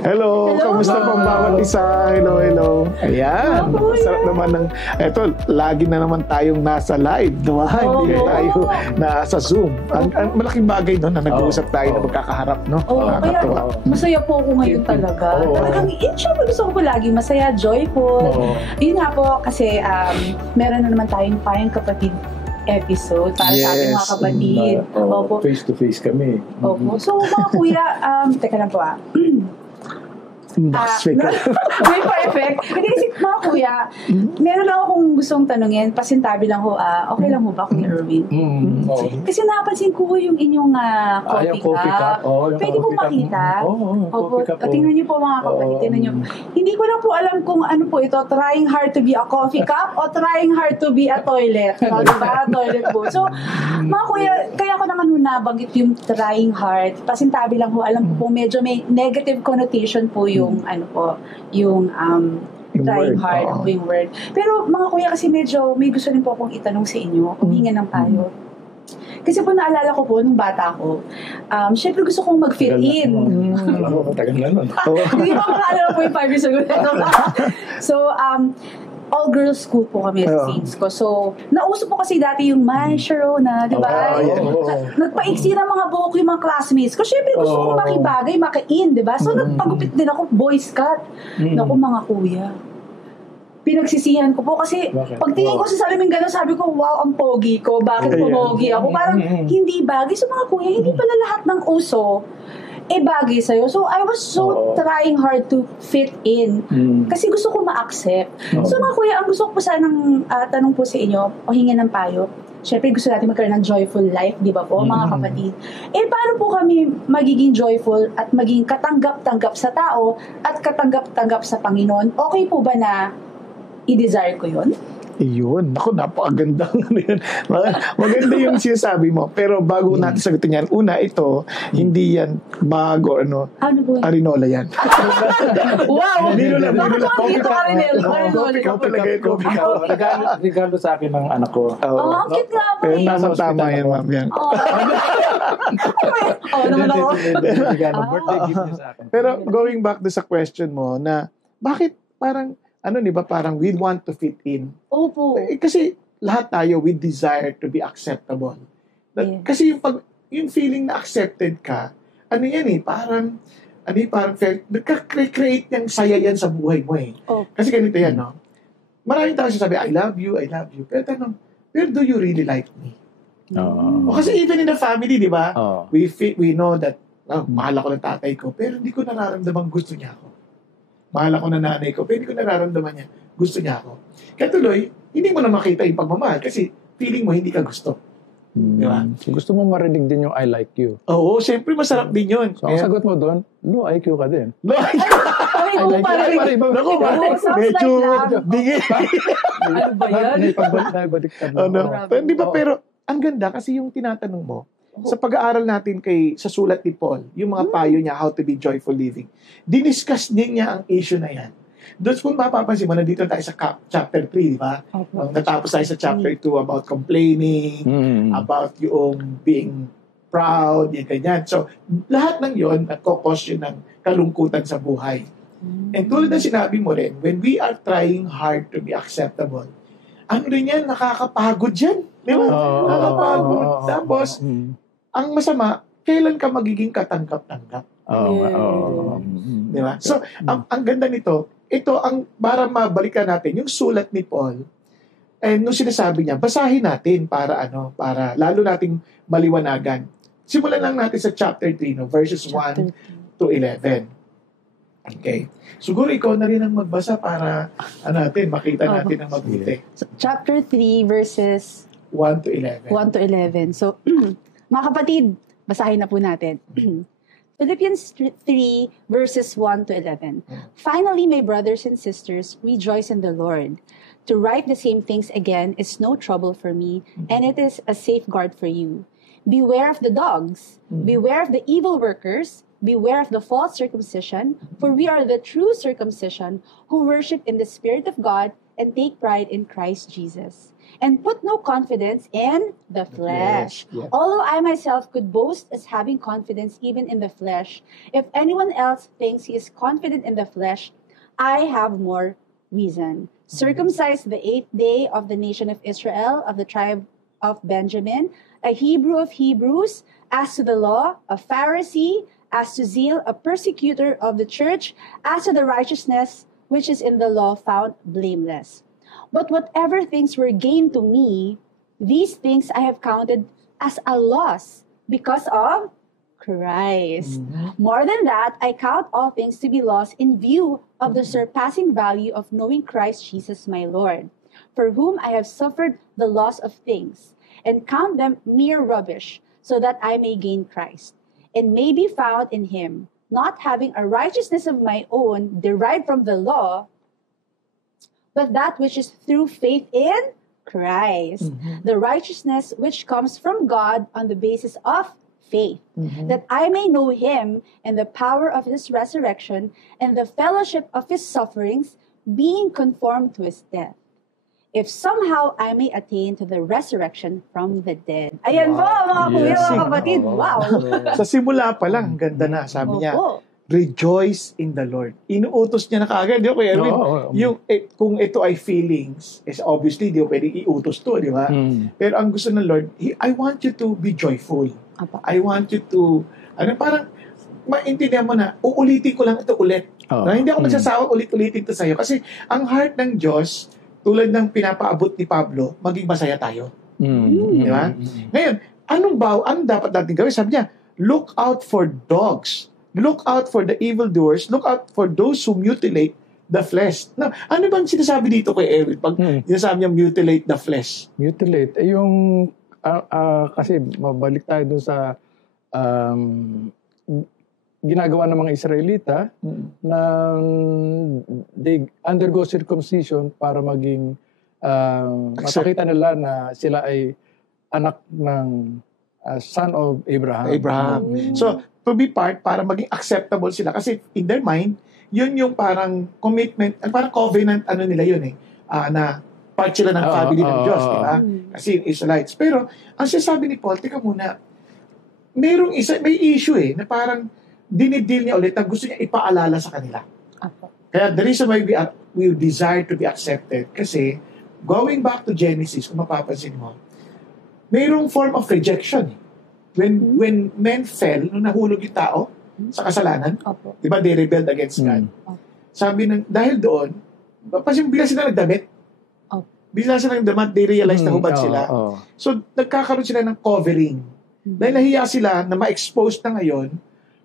Hello, kamusta pong bawat isa? Hello. Ayan, masarap naman ng... Eto, lagi na naman tayong nasa live, diba? Hindi tayo nasa Zoom. Ang malaking bagay no, na nag-uusap tayo na magkakaharap, no? Kaya masaya po ako ngayon talaga. Talagang, syempre gusto ko po lagi masaya, joyful. Yun nga po, kasi meron na naman tayong Payong Kapatid episode para sa ating mga kapatid. Face to face kami. Opo. So mga kuya, teka lang po may perfect. Hindi kasi mga kuya, meron lang akong gustong tanungin, pasintabi lang ho, okay lang ho ba Kuya Erwin? Kasi napansin ko yung inyong coffee cup. Pwede po makita? Opo. Tingnan niyo po mga kapatid, tingnan niyo. Hindi ko lang po alam kung ano po ito, trying hard to be a coffee cup o trying hard to be a toilet. Diba? Toilet po. So, mga kuya, kaya ko naman ho nabanggit yung trying hard. Pasintabi lang ho, alam po medyo may negative connotation po yung yung trying hard yung word. Pero mga kuya, kasi medyo may gusto rin po akong itanong sa inyo, huminga ng payo. Kasi po naalala ko po nung bata ko, syempre gusto kong mag-fit in. Tagal na nun. Hindi pa makaalala po yung 5 years ago. So, all-girls school po kami sa Saints ko. So, nauso po kasi dati yung My Sharona, di ba? Nagpaiksi ng mga buhok yung mga classmates ko. Siyempre, gusto ko makibagay, maka-in, di ba? So, nagpagupit din ako, boys cut. Naku, mga kuya. Pinagsisihan ko po kasi pagtingin ko sa salamin gano'n, sabi ko, wow, ang pogi ko. Bakit pogi ako? Parang hindi bagay. So, mga kuya, hindi pala lahat ng uso bagay sa'yo. So, I was so trying hard to fit in. Kasi gusto ko ma-accept. So, mga kuya, ang gusto ko po sanang tanong po sa inyo, o hingin ng payo, syempre gusto natin magkaroon ng joyful life, di ba po, mga kapatid? Paano po kami magiging joyful at maging katanggap-tanggap sa tao at katanggap-tanggap sa Panginoon? Okay po ba na i-desire ko yun? Iyon. Ako, napakagandang yun. Maganda yung sinasabi mo. Pero bago natin sagutin yan, una, ito, hindi yan bago, Ano po? Arinola yan. Wow! Biro lang. Coffee cup. Regalo sa akin ng anak ko. Ang cute nga po. Pero nasa tama yan, ma'am. Yan. Naman ako. Birthday gift niya sa akin. Pero going back sa question mo na, bakit parang di ba, parang we want to fit in. Opo. Kasi lahat tayo, we desire to be acceptable. Kasi yung feeling na accepted ka, parang nagka-create yung saya yan sa buhay mo eh. Kasi ganito yan, no? Maraming tao sasabi, I love you. Pero tanong, do you really like me? Kasi even in the family, di ba? We know that, mahal ako ng tatay ko, pero hindi ko nararamdaman gusto niya ako. Mahal ako na nanay ko, pero hindi ko nararamdaman niya. Gusto niya ako. Kaya tuloy, hindi mo na makita yung pagmamahal kasi feeling mo hindi ka gusto. Di ba? So, gusto mo marinig din yung I like you. Oo, siyempre masarap din yun. So, ang sagot mo doon, low IQ ka din. Low IQ! I like you. Naku, medyo bigay. Ano ba yan? Hindi ba, pero ang ganda kasi yung tinatanong mo, sa pag-aaral natin sa sulat ni Paul, yung mga payo niya, how to be joyful living, diniscuss din niya ang issue na yan. Doon kung mapapansin mo, nandito tayo sa chapter 3, di ba? Natapos tayo sa chapter 2 about complaining, about yung being proud, yung ganyan. So, lahat ng yon nagkakos yun ng kalungkutan sa buhay. And tulad na sinabi mo rin, when we are trying hard to be acceptable, ano rin yan, nakakapagod yan. Di ba? Nakakapagod. Tapos, ang masama, kailan ka magiging katanggap-tanggap? Di ba? So, ang ganda nito, ito ang, para mabalikan natin, yung sulat ni Paul, and nung sinasabi niya, basahin natin para lalo nating maliwanagan. Simulan lang natin sa chapter 3, verses 1 to 11. Okay. Siguro ikaw na rin ang magbasa para makita natin ang mabuti. Chapter 3, verses 1 to 11. 1 to 11. So, mga kapatid, basahin na po natin. Philippians 3, verses 1 to 11. Finally, my brothers and sisters, rejoice in the Lord. To write the same things again is no trouble for me, and it is a safeguard for you. Beware of the dogs. Beware of the evil workers. Beware of the false circumcision, for we are the true circumcision who worship in the Spirit of God and take pride in Christ Jesus. And put no confidence in the flesh. Yeah. Although I myself could boast as having confidence even in the flesh, if anyone else thinks he is confident in the flesh, I have more reason. Circumcised the 8th day of the nation of Israel, of the tribe of Benjamin, a Hebrew of Hebrews, as to the law, a Pharisee, as to zeal, a persecutor of the church, as to the righteousness which is in the law, found blameless. But whatever things were gained to me, these things I have counted as a loss because of Christ. More than that, I count all things to be lost in view of the surpassing value of knowing Christ Jesus my Lord, for whom I have suffered the loss of things, and count them mere rubbish, so that I may gain Christ, and may be found in him, not having a righteousness of my own derived from the law, but that which is through faith in Christ, the righteousness which comes from God on the basis of faith, that I may know him and the power of his resurrection and the fellowship of his sufferings, being conformed to his death, if somehow I may attain to the resurrection from the dead. Ayan po, mga kuya, mga kapatid. Wow! Sa simula pa lang, ganda na. Sabi niya, rejoice in the Lord. Inuutos niya na kaagad. Di ba, Kuya Erwin? Kung ito ay feelings, is obviously, di ba pwedeng iutos to, di ba? Pero ang gusto ng Lord, I want you to be joyful. I want you to, parang, maintindihan mo na, uulitin ko lang ito ulit. Na hindi ako magsasawang ulit-ulitin ito sa'yo. Kasi, ang heart ng Diyos, tulad ng pinapaabot ni Pablo, maging masaya tayo. Di ba? Ngayon, anong dapat natin gawin? Sabi niya, look out for dogs. Look out for the evildoers. Look out for those who mutilate the flesh. Now, ano bang sinasabi dito kay Erwin? Pag sinasabi niya mutilate the flesh. Mutilate. Yung, kasi mabalik tayo dun sa ginagawa ng mga Israelita na they undergo circumcision para maging makakita nila na sila ay anak ng son of Abraham. So, to be part, para maging acceptable sila. Kasi in their mind, yun yung parang commitment, parang covenant, nila yun na part sila ng family ng Diyos, di ba? Kasi yung Israelites. Pero, ang sinasabi ni Paul, teka muna, may issue na parang dinidil niya ulit na gusto niya ipaalala sa kanila. Kaya the reason why we desire to be accepted, kasi going back to Genesis, kung mapapansin mo, mayroong form of rejection. When men fell, nung nahulog yung tao sa kasalanan, di ba, they rebelled against God. Sabi dahil doon, bigla sila nagdamit. Bigla sila nagdamit, they realized na hubad sila. So, nagkakaroon sila ng covering. Dahil nahiya sila na ma-expose na ngayon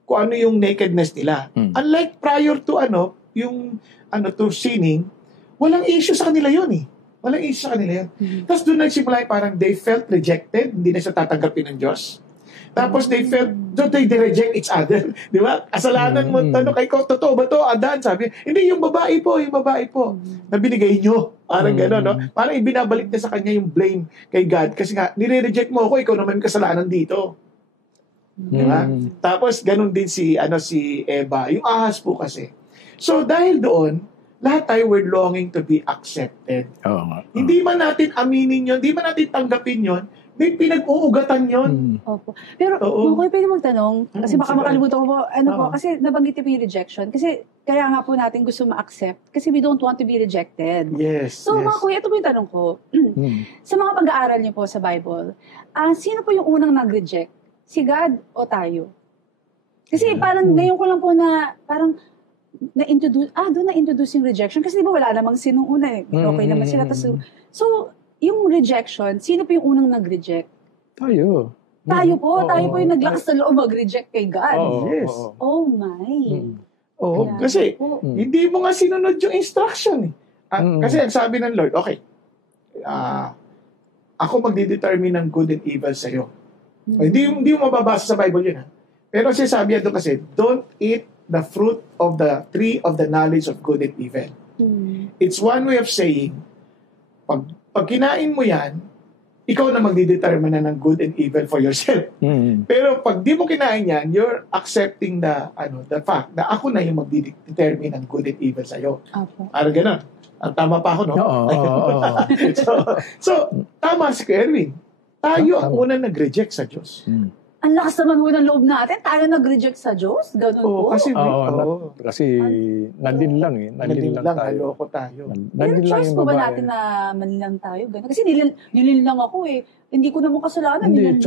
kung ano yung nakedness nila. Unlike prior to to sinning, walang issue sa kanila yun Walang issue sa kanila yun. Tapos doon nagsimula parang they felt rejected, hindi na siya tatanggapin ng Diyos. Tapos they reject each other. Di ba? Kasalanan mo, kay ko, totoo ba to? Adan, sabi, hindi, yung babae po, na binigay nyo. Parang gano'n, no? Parang ibinabalik na sa kanya yung blame kay God. Kasi nga, nire-reject mo ako, ikaw naman kasalanan dito. Di ba? Tapos, ganun din si Eva. Yung ahas po kasi. So, dahil doon, lahat tayo we're longing to be accepted. Hindi man natin aminin yun, hindi man natin tanggapin yun, may pinag-uugatan yun. Opo. Pero, kung pwede magtanong, kasi baka makalimutan ko po, kasi nabanggit po yung rejection. Kasi, kaya nga po natin gusto ma-accept, kasi we don't want to be rejected. Yes. So, mga kuya, ito po yung tanong ko. Sa mga pag-aaral niyo po sa Bible, sino po yung unang nag-reject? Si God o tayo? Kasi parang ngayon ko lang po na, parang, doon na-introduce yung rejection. Kasi di ba wala namang sinong una Okay naman sila. So, yung rejection, sino po yung unang nag-reject? Tayo. Tayo po yung naglakas na loob mag-reject kay God. Yes. Oh my. Kasi hindi mo nga sinunod yung instruction. Kasi ang sabi ng Lord, okay, ako magdidetermine ng good and evil sa'yo. Hindi mo mababasa sa Bible yun. Pero sinasabi doon kasi, don't eat the fruit of the tree of the knowledge of good and evil. It's one way of saying, pag kinain mo yan, ikaw na magdidetermine na ng good and evil for yourself. Pero pag di mo kinain yan, you're accepting the fact na ako na yung magdidetermine ng good and evil sa'yo. Parang gano'n. Tama pa ako, no? Oo. so, tama si Erwin. Tayo ang unang nag-reject sa Diyos. Ang lakas naman ho ng loob natin. Tayo nag-reject sa Diyos. Ganun po. Kasi nalinlang eh. Nalinlang tayo. Naloko tayo. Pero choice po ba natin na manilang tayo? Ganun. Kasi nilinlang ako eh. Hindi ko naman kasalanan. Hindi,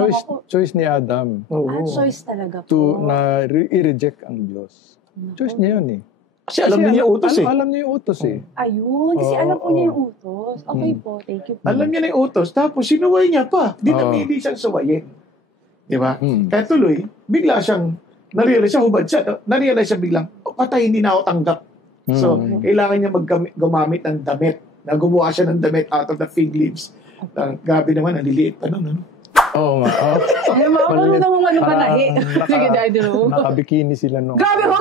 choice ni Adam. Choice talaga po. Na i-reject ang Diyos. Choice niya yun eh. Kasi alam niya yung utos eh. Alam niya yung utos eh. Ayun, kasi alam po niya yung utos. Okay po, thank you po. Alam niya na yung utos, tapos sinuway niya pa. Di namili siyang suwayin. Di ba? Kaya tuloy, bigla siyang, na-realize siya, hubad siya, na-realize siya biglang, patay, hindi na ako tanggap. So, kailangan niya gumamit ng damit. Na gumawa siya ng damit out of the fig leaves. Grabe naman, naliliit pa nun. Oo nga. Ay, marunong naman manupanahi. Sige, Dino. Nakabikini sila nung... Grabe ho!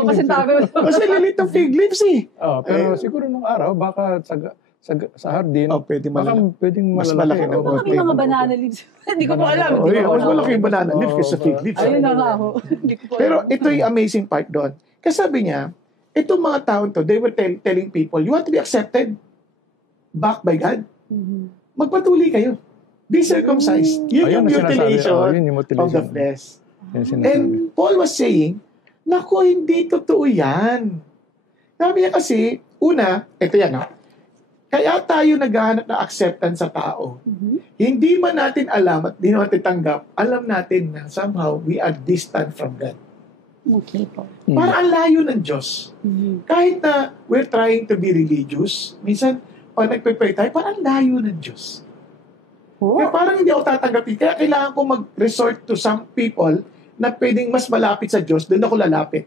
Mapasintabi mo. Kasi lilit ng fig leaves eh. Pero siguro nung araw, baka sa hardin, pwedeng mas malaki. Baka may mga banana leaves. Hindi ko po alam. Mas malaki yung banana leaves kaysa fig leaves. Ayun na nga ho. Pero ito yung amazing part doon. Kasi sabi niya, itong mga taon to, they were telling people, you want to be accepted back by God? Magpatuloy kayo. Be circumcised. Yun yung mutilation of the flesh. And Paul was saying, naku, hindi totoo yan. Sabi niya kasi, una, ito yan kaya tayo naghahanap ng acceptance sa tao. Hindi man natin alam at hindi natin tanggap, alam natin na somehow we are distant from God. Okay po. Para ang layo ng Diyos. Kahit na we're trying to be religious, minsan, pag nagpe-pray tayo, parang layo ng Diyos. Kaya parang hindi ako tatanggapin. Kaya kailangan ko mag-resort to some people na pwedeng mas malapit sa Diyos, doon ako lalapit.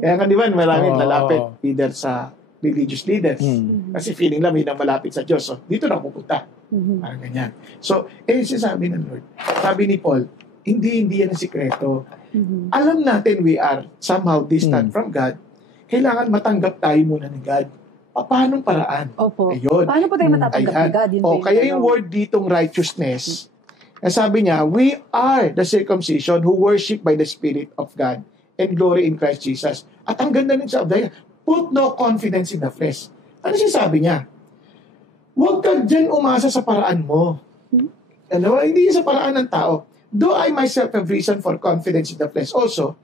Kaya nga di ba, maraming lalapit either sa religious leaders. Kasi feeling lang yun ang malapit sa Diyos. So, dito na ako pupunta. Parang ganyan. So, sinasabi ng Lord. Sabi ni Paul, hindi yan ang sikreto. Alam natin we are somehow distant from God. Kailangan matanggap tayo muna ni God. Paano paraan? Opo. Ayun. Paano po tayo matatanggap ni God? Kaya yung word ditong righteousness, sabi niya, we are the circumcision who worship by the Spirit of God and glory in Christ Jesus. At ang ganda ng sabi niya, put no confidence in the flesh. Ano sinasabi niya? Huwag ka dyan umasa sa paraan mo. Hindi sa paraan ng tao. Though I myself have reason for confidence in the flesh also,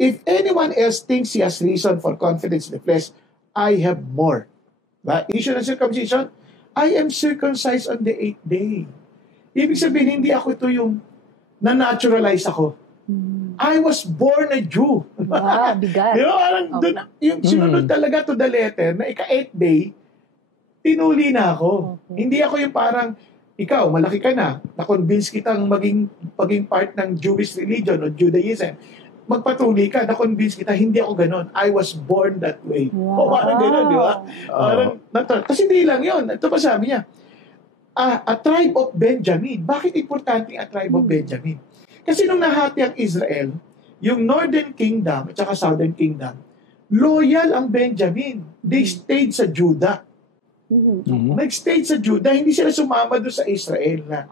if anyone else thinks he has reason for confidence in the flesh, I have more. Issue ng circumcision, I am circumcised on the 8th day. Ibig sabihin, hindi ako ito yung na-naturalize ako. I was born a Jew. Bigat. Yung sinunod talaga to the letter, na ika-8th day, tinuli na ako. Hindi ako yung parang, ikaw, malaki ka na-convince kitang maging part ng Jewish religion o Judaism. Magpatuloy ka, na-convince kita, hindi ako ganon. I was born that way. Parang ganon, di ba? Kasi hindi lang yun. Ito pa sabi niya, a tribe of Benjamin. Bakit importante a tribe of Benjamin? Kasi nung nahati ang Israel, yung Northern Kingdom at saka Southern Kingdom, loyal ang Benjamin. They stayed sa Judah. Nag-stayed sa Judah, hindi sila sumama doon sa Israel na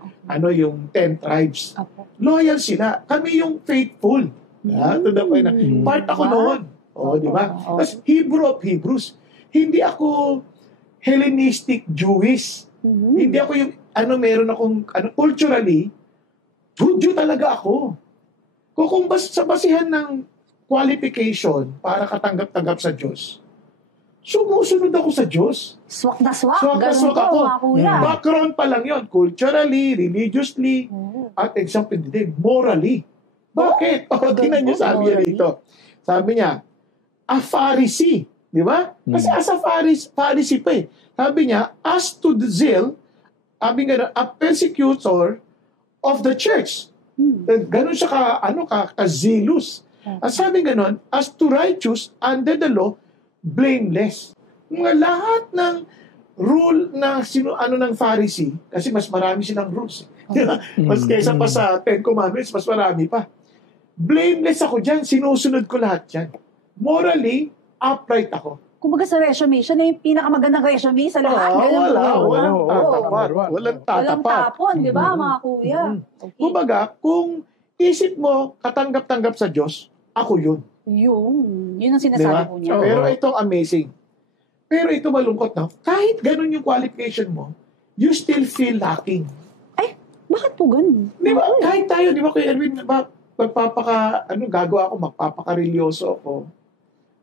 yung 10 tribes. Loyal sila. Kami yung faithful. Part ako noon. Di ba? Tapos Hebrew of Hebrews. Hindi ako Hellenistic Jewish. Hindi ako yung meron akong culturally Jew talaga ako. Kung sa basihan ng qualification para katanggap-tanggap sa Diyos, sumusunod ako sa Diyos. Swak na swak. Swak na swak ako. Background pa lang yon, culturally, religiously, at example din, morally. Bakit? Tingnan niyo sabi niya dito. Sabi niya, a Pharisee. Di ba? Kasi as a Pharisee pa eh. Sabi niya, as to the zeal, sabi nga, a persecutor of the church. Ganon siya ka-zealous. At sabi ganon, as to righteous under the law, blameless. Mga lahat ng rule na ng Pharisee, kasi mas marami silang rules. Mas kaysa pa sa 10 Commandments, mas marami pa. Blameless ako dyan, sinusunod ko lahat dyan. Morally, upright ako. Kumbaga sa resume, siya na yung pinakamagandang resume sa lahat. Walang tatapat. Walang tapon, di ba, mga kuya? Kumbaga, kung isip mo, katanggap-tanggap sa Diyos, ako yun. Yun ang sinasabi po niya. Pero itong amazing. Pero ito malungkot, no? Kahit ganun yung qualification mo, you still feel lacking. Ay, bakit po ganun? Di ba? Kahit tayo, di ba, Kuya Erwin, gagawa ako, magpapakarelyoso ako.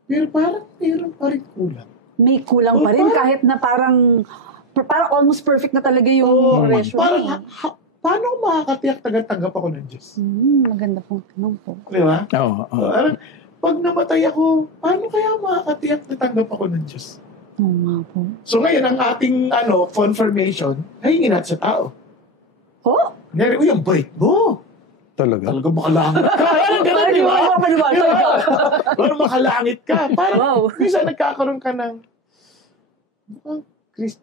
Pero parang meron pa rin kulang. May kulang pa rin kahit na parang almost perfect na talaga yung resume. Parang, paano makakatiyak taga-tanggap ako ng Diyos? Maganda pong tanong po. Di ba? Oo. Parang, pag namatay ako, paano kaya makakatiyak na tanggap ako ng Diyos? Oo nga po. So ngayon, ang ating confirmation, ay natin sa tao. Kunyari, uy, ang bait mo. Talaga Makalangit ka. Parang gano'n, di ba? Parang makalangit ka. Parang, minsan nagkakaroon ka ng,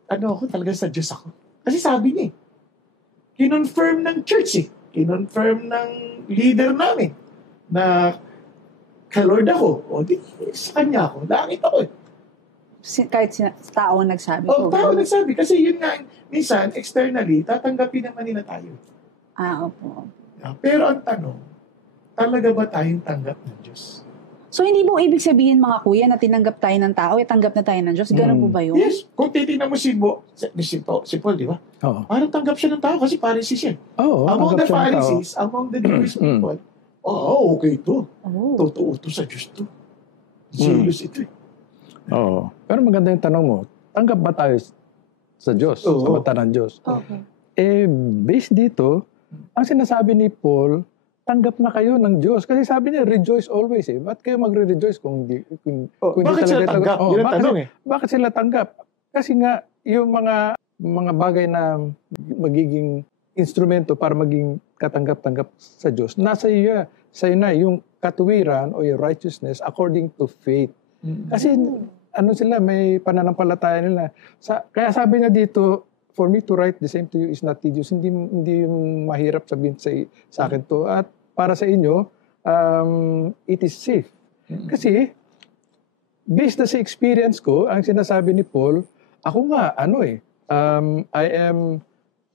ako talaga sa Diyos ako. Kasi sabi niya kinonfirm ng church kinonfirm ng leader namin na kay Lord ako. O di, sa kanya ako. Langit ako Kahit tao nagsabi po. Tao nagsabi. Kasi yun nga, minsan, externally, tatanggapin naman nila tayo. Opo. Pero ang tanong, talaga ba tayong tanggap ng Diyos? So, hindi mo ibig sabihin, mga kuya, na tinanggap tayo ng tao, tanggap na tayo ng Diyos? Ganun po ba yun? Yes. Kung titignan mo si Paul, di ba? Oo. Parang tanggap siya ng tao kasi Pharisee siya. Among the Pharisees, among the Jewish people, okay ito. Totoo ito sa Diyos to. Zealous ito Oo. Pero maganda yung tanong mo, tanggap ba tayo sa Diyos? Sa mata ng Diyos? Okay. Based dito, ang sinasabi ni Paul, tanggap na kayo ng Diyos. Kasi sabi niya, rejoice always Ba't kayo magre-rejoice kung hindi bakit sila tanggap? Yun ang tanong Bakit sila tanggap? Kasi nga, yung mga bagay na magiging instrumento para maging katanggap-tanggap sa Diyos, nasa iyo na yung katuwiran o yung righteousness according to faith. Kasi sila, may pananampalataya nila. Kaya sabi niya dito, for me to write the same to you is not tedious. Hindi mahirap sabihin sa akin to. At para sa inyo, it is safe. Kasi, based na sa experience ko, ang sinasabi ni Paul, ako nga, I am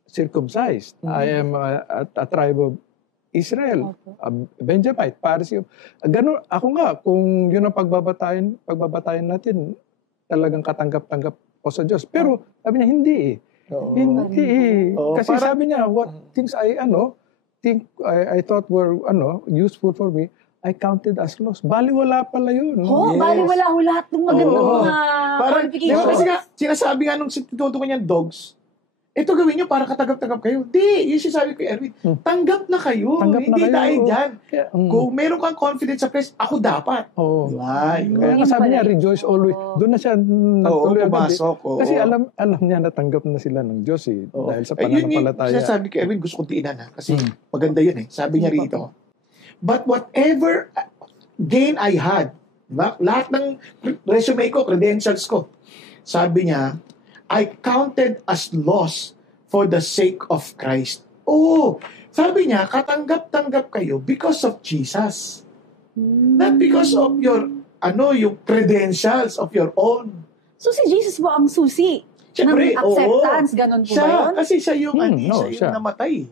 circumcised. I am a tribe of Israel, Benjamite, Pharisee. Ganun, ako nga, kung yun ang pagbabatayan natin, talagang katanggap-tanggap ko sa Diyos. Pero, sabi niya, hindi Hindi. Kasi sabi niya, what things I thought were useful for me, I counted as loss. Baliwala pala yun. Baliwala ho lahat ng magandang mga qualifications. Kasi nga, sinasabi nga nung tinuto ko niyan, dogs, ito gawin nyo para katanggap-tanggap kayo. Di, yung sinasabi ko, Erwin, tanggap na kayo. Hindi dahil dyan. Kung meron kang confidence sa Christ, ako dapat. Kaya sabi niya, rejoice always. Doon na siya natuloy agad. Kasi alam niya natanggap na sila ng Diyos dahil sa pananampalataya. Yun yung sinasabi ko, Erwin, gusto kong tiinan kasi maganda yun Sabi niya rito, but whatever gain I had, diba? Lahat ng resume ko, credentials ko, sabi niya, I counted as loss for the sake of Christ. Sabi niya, katanggap-tanggap kayo because of Jesus. Not because of your, yung credentials of your own. So si Jesus po ang susi Siyempre, ng acceptance, ganun po ba yun? Kasi siya yung, siya yung namatay.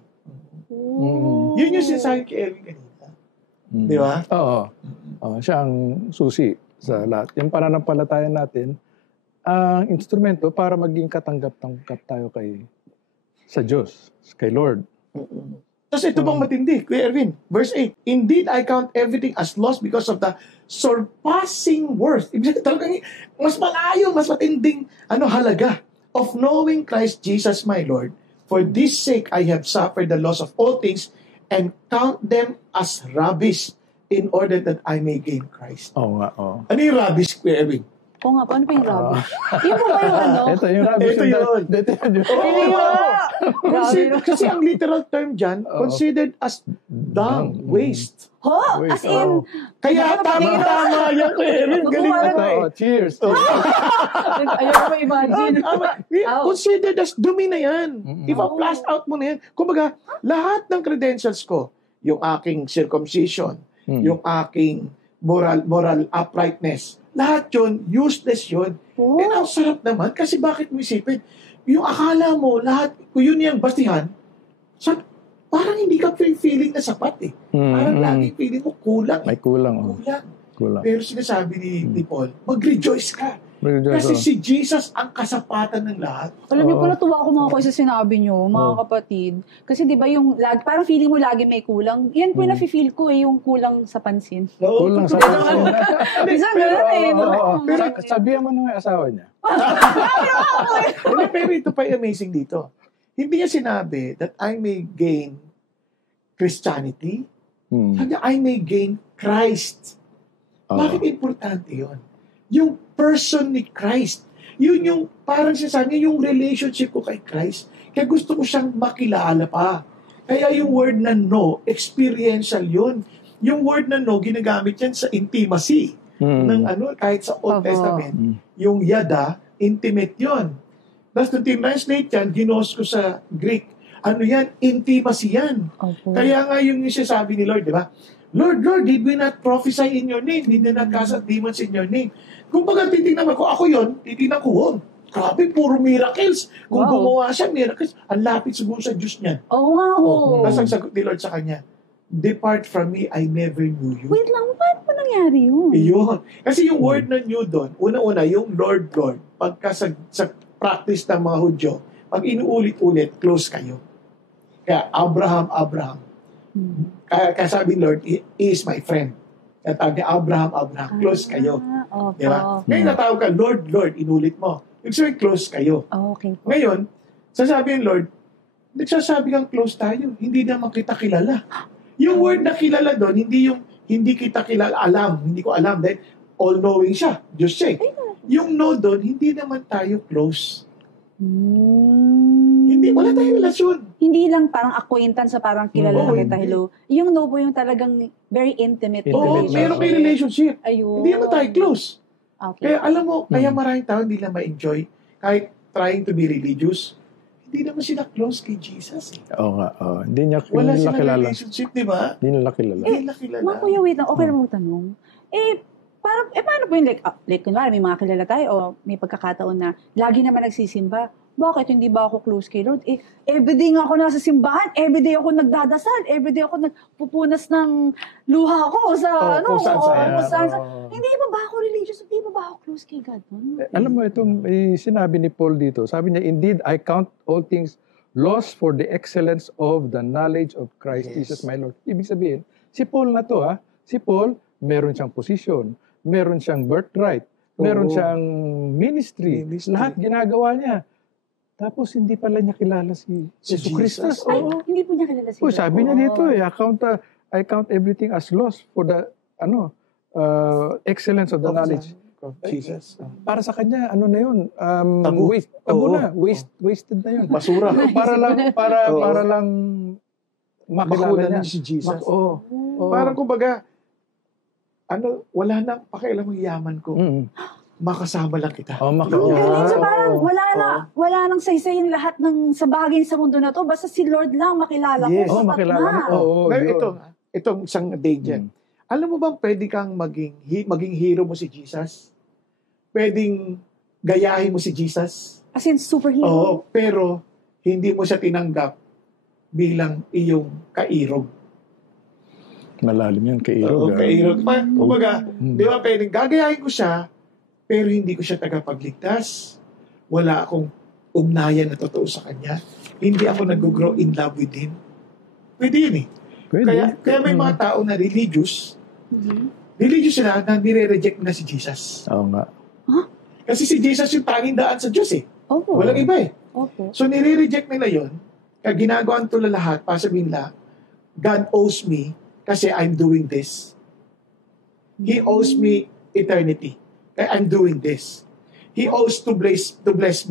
Yun yung sinasabi kay Erwin kanina. Di ba? Siya ang susi sa lahat. Yung pananampalataya natin, ang instrumento para maging katanggap-tanggap tayo sa Diyos, kay Lord. Tapos ito bang matindi, Kuya Erwin, verse 8, indeed I count everything as lost because of the surpassing worth. Ibig talagang mas malayo, mas matinding halaga of knowing Christ Jesus my Lord. For this sake I have suffered the loss of all things and count them as rubbish in order that I may gain Christ. Ano yung rubbish, Kuya Erwin? Oo nga, paano pa yung rubbish? Yun po ba yung Ito yung rubbish. Kasi ang literal term dyan, considered as dung, waste. As in, kaya tama yan, Kuya. Galing na Cheers. Ayaw ko imagine. Considered as dumi na yan. Ipa-blast out mo na yan. Kumbaga, lahat ng credentials ko, yung aking circumcision, yung aking moral uprightness, lahat yun, useless yun. And ang sarap naman, kasi bakit mo isipin? Yung akala mo, lahat, kung yun yung bastihan, parang hindi ka feeling na sapat Parang lagi feeling mo kulang. May kulang. Pero sinasabi ni Paul, mag-rejoice ka. Kasi si Jesus ang kasapatan ng lahat. Alam niyo po, natuwa ako mga ko sa sinabi niyo, mga kapatid. Kasi di ba yung, parang feeling mo lagi may kulang. Yan po yung nafe-feel ko yung kulang sa pansin. Kulang sa pansin. Isang gano'n eh. Pero sabihan mo na yung asawa niya. Pero ito pa yung amazing dito. Hindi niya sinabi that I may gain Christianity. Sabi niya, I may gain Christ. Bakit importante yun? Yung person ni Christ. Yun yung, parang sinasabi niya, yung relationship ko kay Christ. Kaya gusto ko siyang makilala pa. Kaya yung word na no, experiential yun. Yung word na no, ginagamit yan sa intimacy. Ng kahit sa Old Testament. Yung yada, intimate yun. Tapos nung tinranslate yan, ginos ko sa Greek. Ano yan? Intimacy yan. Kaya nga yung sabi ni Lord, di ba? Lord, did we not prophesy in your name? Did we not cast out demons in your name? Kung baga titignan ko, ako yun, titignan ko, grabe, puro miracles. Kung gumawa siya, miracles, ang lapit siguro sa Diyos niyan. Tapos ang sagot ni Lord sa kanya, depart from me, I never knew you. Wait lang, paano pa nangyari yun? Iyon. Kasi yung word na new doon, una-una, yung Lord, pagka sa practice ng mga Hudyo, pag inuulit-ulit, close kayo. Kaya Abraham. Kaya sabi Lord, he is my friend. Kaya tawag niya, Abraham, close kayo. Diba? Ngayon natawag ka, Lord, inulit mo. Ibig sabihin, close kayo. Okay. Ngayon, sasabi ng Lord, nagsasabi kang close tayo. Hindi naman kita kilala. Yung word na kilala doon, hindi kita kilala, hindi ko alam. Dahil all-knowing siya. Diyos siya. Yung no doon, hindi naman tayo close. Hindi, wala tayong relasyon. Hindi lang parang acquaintance sa parang kilala na kita, hello. Yung no po yung talagang very intimate relationship. Meron kayo relationship. Ayun. Hindi naman tayo close. Okay. Kaya alam mo, kaya maraming tao hindi lang ma-enjoy kahit trying to be religious. Hindi naman sila close kay Jesus. Oo nga. Hindi niya Wala kilala. silang relationship, di ba? Hindi nila kilala. Hindi nila kilala. Mga kuya, wait lang. Okay lang magtanong. Paano po yung like kunwari, may mga kilala tayo o may pagkakataon na lagi naman nagsisimba. Bakit hindi ba ako close kay Lord? Everyday nga ako nasa simbahan, everyday ako nagdadasal, everyday ako nagpupunas ng luha ko sa kung saan. Hindi ba ako religious? Hindi ba ako close kay God? Alam mo, itong sinabi ni Paul dito, sabi niya, indeed, I count all things lost for the excellence of the knowledge of Christ Jesus my Lord. Ibig sabihin, si Paul na to, si Paul, meron siyang position, meron siyang birthright, meron siyang ministry. Lahat ginagawa niya. Tapos hindi pala niya kilala si Jesus. Hindi po niya kilala si Jesus. Sabi niya dito, I count everything as lost for the excellence of the knowledge of Jesus. Para sa kanya, ano na yun? Wasted na yun. Basura. para lang makilala niya si Jesus. Parang kumbaga, wala nang pakialam ang yaman ko. Makasama lang kita. So parang wala nang saysay yung lahat ng sa bagay sa mundo na to. Basta si Lord lang makilala ko. Makilala mo. Itong isang danger. Alam mo bang pwede kang maging hero mo si Jesus? Pwedeng gayahin mo si Jesus? As in superhero? Oo, pero hindi mo siya tinanggap bilang iyong kairog. Malalim yan, kairog. Kairog. Kumbaga, di ba pwedeng gagayahin ko siya, pero hindi ko siya tagapagligtas. Wala akong ugnayan na totoo sa kanya. Hindi ako nag-grow in love with Him. Pwede yun eh. Kaya may mga tao na religious. Religious sila na nire-reject na si Jesus. Oo nga. Kasi si Jesus yung tanging daan sa Diyos eh. Walang iba eh. So nire-reject nila yun. Kaya ginagawa nila lahat para sabihin nila, God owes me kasi I'm doing this. He owes me eternity. Kaya I'm doing this. He owes to bless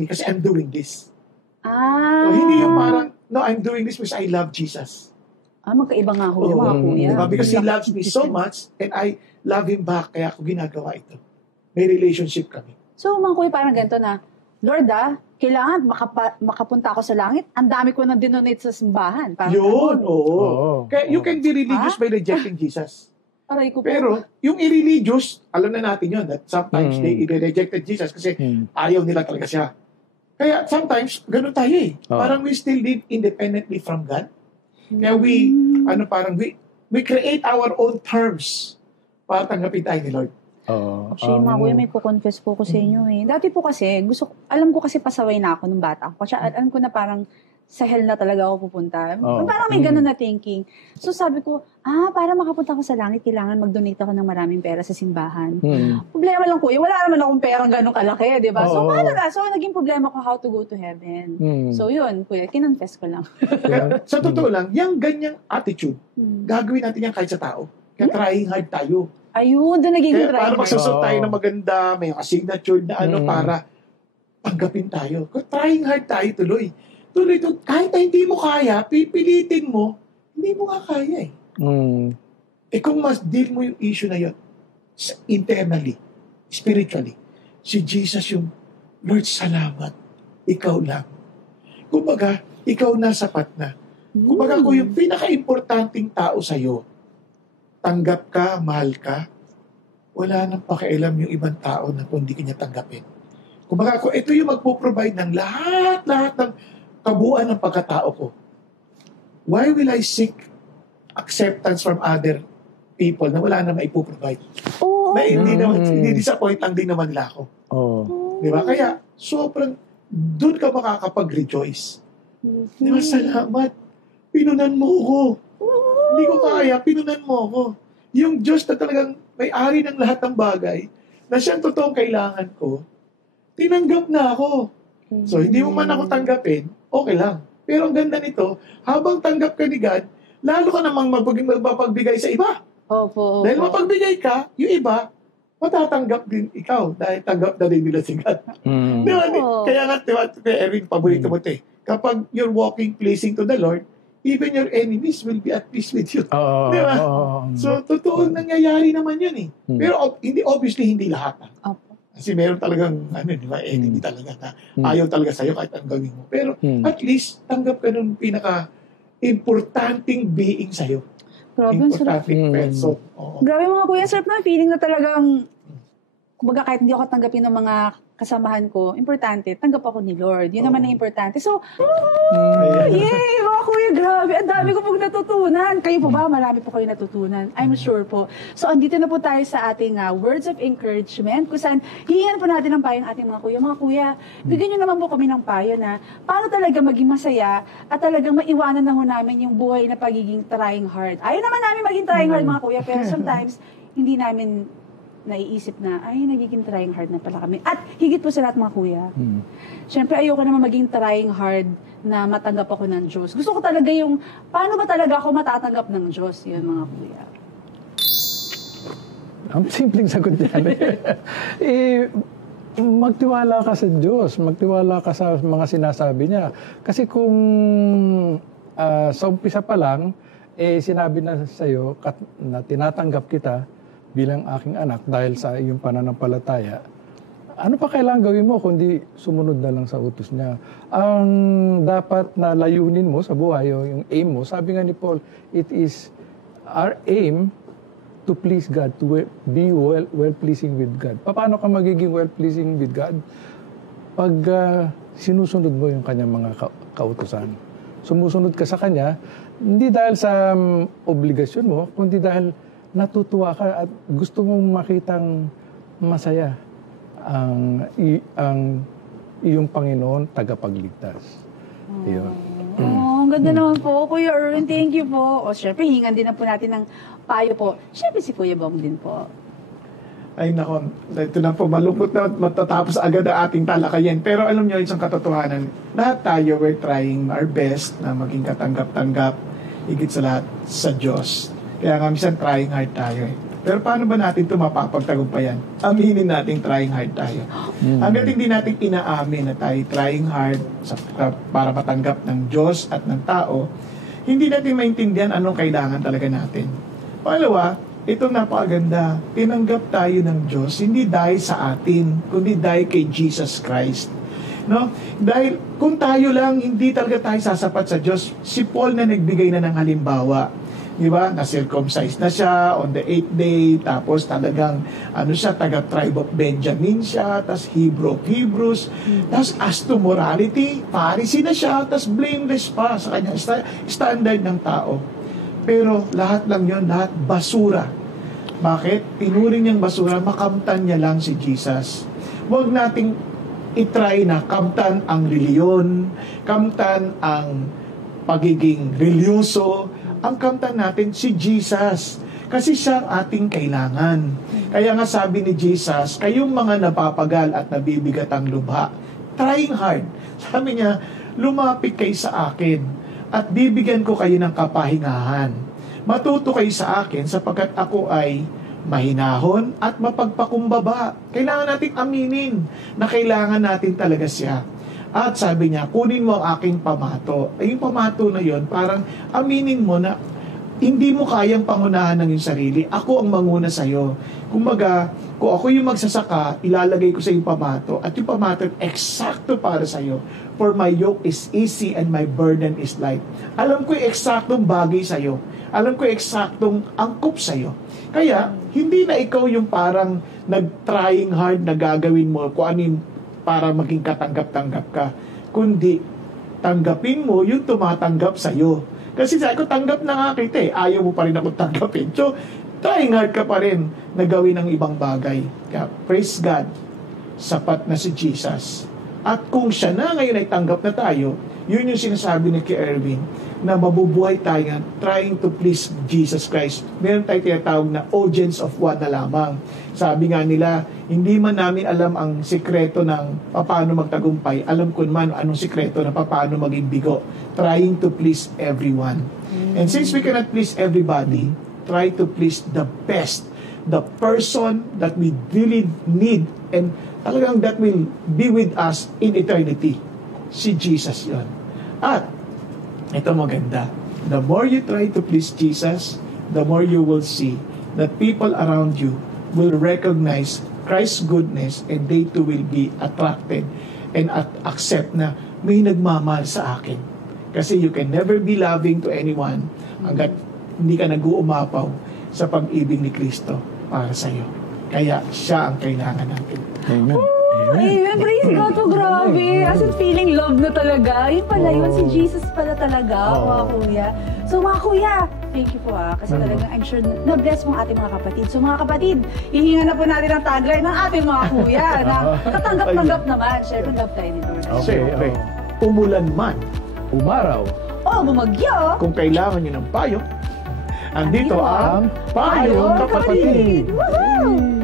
me kasi I'm doing this. So, hindi yung parang, no, I'm doing this because I love Jesus. Magkaiba nga ho yung mga kuya. Diba? Because He loves me so much and I love Him back kaya ako ginagawa ito. May relationship kami. So, mga kuya, parang ganito na, Lord kailangan makapunta ako sa langit. Ang dami ko nang dinonate sa simbahan. Yun, oo. Kaya you can be religious by rejecting Jesus. Pero, yung irreligious, alam na natin yun, that sometimes they rejected Jesus kasi ayaw nila talaga siya. Kaya sometimes, ganun tayo eh. Parang we still live independently from God. Kaya we create our own terms para tanggapin tayo ni Lord. Actually, mga kuya, may kukonfess po ko sa inyo eh. Dati po kasi, alam ko kasi pasaway na ako nung bata ako. Kasi alam ko na parang sa hell na talaga ako pupunta. Parang may ganun na thinking. So sabi ko, para makapunta ako sa langit, kailangan mag-donate ako ng maraming pera sa simbahan. Problema lang kuya, wala naman akong perang ganun kalaki, di ba? So paano na? So naging problema ko how to go to heaven. So yun, kuya, kinonfess ko lang. Sa totoo lang, yung ganyang attitude, gagawin natin yan kahit sa tao. Kaya trying hard tayo. Ayun, doon naging trying hard. Para magsusot tayo Oh. ng maganda, may signature na para tanggapin tayo. Trying hard tayo tuloy. Tuloy, kahit na hindi mo kaya, pipilitin mo, hindi mo nga kaya eh. Kung mas deal mo yung issue na yun, internally, spiritually, si Jesus yung, Lord, salamat, ikaw lang. Kumbaga, ikaw na sapat na. Kumbaga, kung yung pinaka-importanting tao sa'yo, tanggap ka, mahal ka, wala nang pakialam yung ibang tao na kung hindi kanya tanggapin. Kumbaga, kung ito yung magpo-provide ng lahat ng kabuuan ng pagkatao ko, why will I seek acceptance from other people na wala na maipoprovide? Na hindi disappoint lang din naman nila ako. Di ba? Kaya, sobrang, doon ka makakapag-rejoice. Di ba? Salamat. Pinunan mo ako. Hindi ko kaya, pinunan mo ako. Yung Diyos na talagang may-ari ng lahat ng bagay, na siyang totoong kailangan ko, tinanggap na ako. So, hindi mo man ako tanggapin, okay lang. Pero ang ganda nito, habang tanggap ka ni God, lalo ka namang mapagbigay sa iba. Opo. Dahil mapagbigay ka, yung iba, matatanggap din ikaw dahil tanggap na din nila si God. Diba? Kaya nga, diba, Erwin, paborito mo ito eh. Kapag you're walking pleasing to the Lord, even your enemies will be at peace with you. Diba? So, totoo nangyayari naman yun eh. Pero obviously, hindi lahat. Opo. Kasi meron talagang, di ba, enemy talaga na ayaw talaga sa'yo kahit ang gawin mo. Pero at least, tanggap ka nung pinaka-importanting being sa'yo. Grabe, importanting person. Grabe mga kuya, sarap na feeling na talagang, kumbaga kahit hindi ako tanggapin ng mga kasamahan ko, importante, tanggap ako ni Lord. Yun naman ang importante. So, yay! Mga kuya, grabe. Ang dami ko pong natutunan. Kayo po ba? Marami po kayo natutunan. I'm sure po. So, andito na po tayo sa ating words of encouragement kung saan hihingan po natin ng payo ng ating mga kuya. Mga kuya, bigyan nyo naman po kami ng payo na paano talaga maging masaya at talagang maiwanan na ho namin yung buhay na pagiging trying hard. Ayaw naman namin maging trying hard mga kuya, pero sometimes hindi namin naiisip na, nagiging trying hard na pala kami. At higit po sa lahat mga kuya, syempre ayoko naman maging trying hard na matanggap ako ng Diyos. Gusto ko talaga yung, paano ba talaga ako matatanggap ng Diyos? Yun mga kuya. Ang simpleng sagot yan. Magtiwala ka sa Diyos. Magtiwala ka sa mga sinasabi niya. Kasi kung sa umpisa pa lang, sinabi na sa'yo na tinatanggap kita bilang aking anak dahil sa iyong pananampalataya, ano pa kailangan gawin mo kundi sumunod na lang sa utos niya? Ang dapat na layunin mo sa buhay, yung aim mo, sabi nga ni Paul, it is our aim to please God, to be well-pleasing with God. Paano ka magiging well-pleasing with God? Pag sinusunod mo yung kanyang mga kautusan. Sumusunod ka sa kanya, hindi dahil sa obligasyon mo, kundi dahil natutuwa ka at gusto mong makitang masaya ang iyong Panginoon tagapagligtas. Iyon. Ang ganda naman po, Kuya Erwin. Thank you po. O, syempre, hingan din na po natin ng payo po. Syempre, si Kuya Bong din po. Ay, nako. Ito na po, malungkot na matatapos agad ang ating talakayan. Pero alam niyo, isang katotohanan, lahat tayo, we're trying our best na maging katanggap-tanggap, higit sa lahat sa Diyos. Kaya nga, minsan trying hard tayo eh. Pero paano ba natin ito mapapagtagumpayan? Aminin natin trying hard tayo. Hanggat hindi natin inaamin na tayo trying hard para matanggap ng Diyos at ng tao, hindi natin maintindihan anong kailangan talaga natin. Pangalawa, itong napakaganda, tinanggap tayo ng Diyos, hindi dahil sa atin, kundi dahil kay Jesus Christ. No? Dahil kung tayo lang, hindi talaga tayo sasapat sa Diyos. Si Paul na nagbigay na ng halimbawa. Diba? Na-circumcise na siya on the 8th day, tapos talagang, taga-tribe of Benjamin siya, tapos Hebrew of Hebrews, tapos as to morality, Pharisee na siya, tapos blameless pa sa kanyang standard ng tao. Pero lahat lang yon, lahat basura. Bakit? Tinuring niyang basura, makamtan niya lang si Jesus. Huwag nating itry na kamtan ang reliyon, kamtan ang pagiging religyoso. Ang kamtan natin si Jesus. Kasi siya ang ating kailangan. Kaya nga sabi ni Jesus, kayong mga napapagal at nabibigat ang lubha, trying hard. Sabi niya, lumapit kayo sa akin at bibigyan ko kayo ng kapahingahan. Matuto kayo sa akin sapagkat ako ay mahinahon at mapagpakumbaba. Kailangan nating aminin na kailangan natin talaga siya. At sabi niya, kunin mo ang aking pamato. Ay, yung pamato na yon, parang aminin mo na hindi mo kayang pangunahan ng iyong sarili. Ako ang manguna sa iyo. Kumbaga, kung ako yung magsasaka, ilalagay ko sa yung pamato. At yung pamato, eksakto para sa iyo. For my yoke is easy and my burden is light. Alam ko yung eksaktong bagay sa iyo. Alam ko yung eksaktong angkop sa iyo. Kaya, hindi na ikaw yung parang nag-trying hard na gagawin mo kung ano yung para maging katanggap-tanggap ka. Kundi, tanggapin mo yung tumatanggap sa'yo. Kasi sabi ko, tanggap na nga kita eh. Ayaw mo pa rin ako tanggapin. So, trying hard ka pa rin na gawin ang ibang bagay. Kaya, praise God, sapat na si Jesus. At kung siya na ngayon ay tanggap na tayo, yun yung sinasabi ni kay Erwin, na mabubuhay tayo trying to please Jesus Christ. Meron tayo tinatawag na audience of one na lamang. Sabi nga nila, hindi man namin alam ang sikreto ng paano magtagumpay. Alam ko naman anong sikreto na paano maging bigo. Trying to please everyone. And since we cannot please everybody, try to please the best. The person that we really need and talagang that will be with us in eternity. Si Jesus yon. At ito maganda. The more you try to please Jesus, the more you will see that people around you will recognize Christ's goodness and they too will be attracted and accept na may nagmamahal sa akin. Kasi you can never be loving to anyone hanggat hindi ka nag-uumapaw sa pag-ibig ni Kristo para sa iyo. Kaya siya ang kailangan natin. Amen. Amen. Praise God to grabe. As in, feeling love na talaga. Yun pala yun. Si Jesus pala talaga, mga kuya. So, mga kuya, thank you po Kasi talagang I'm sure na-bless mo ang ating mga kapatid. So, mga kapatid, hihinga na po natin ang tagline ng ating mga kuya na katanggap-tanggap naman. Siyempre, love tayo ni Lord. Okay. Umulan man, Umaraw. O, bumagyo. kung kailangan nyo ng payo, andito ang Payo Kapatid! Woohoo!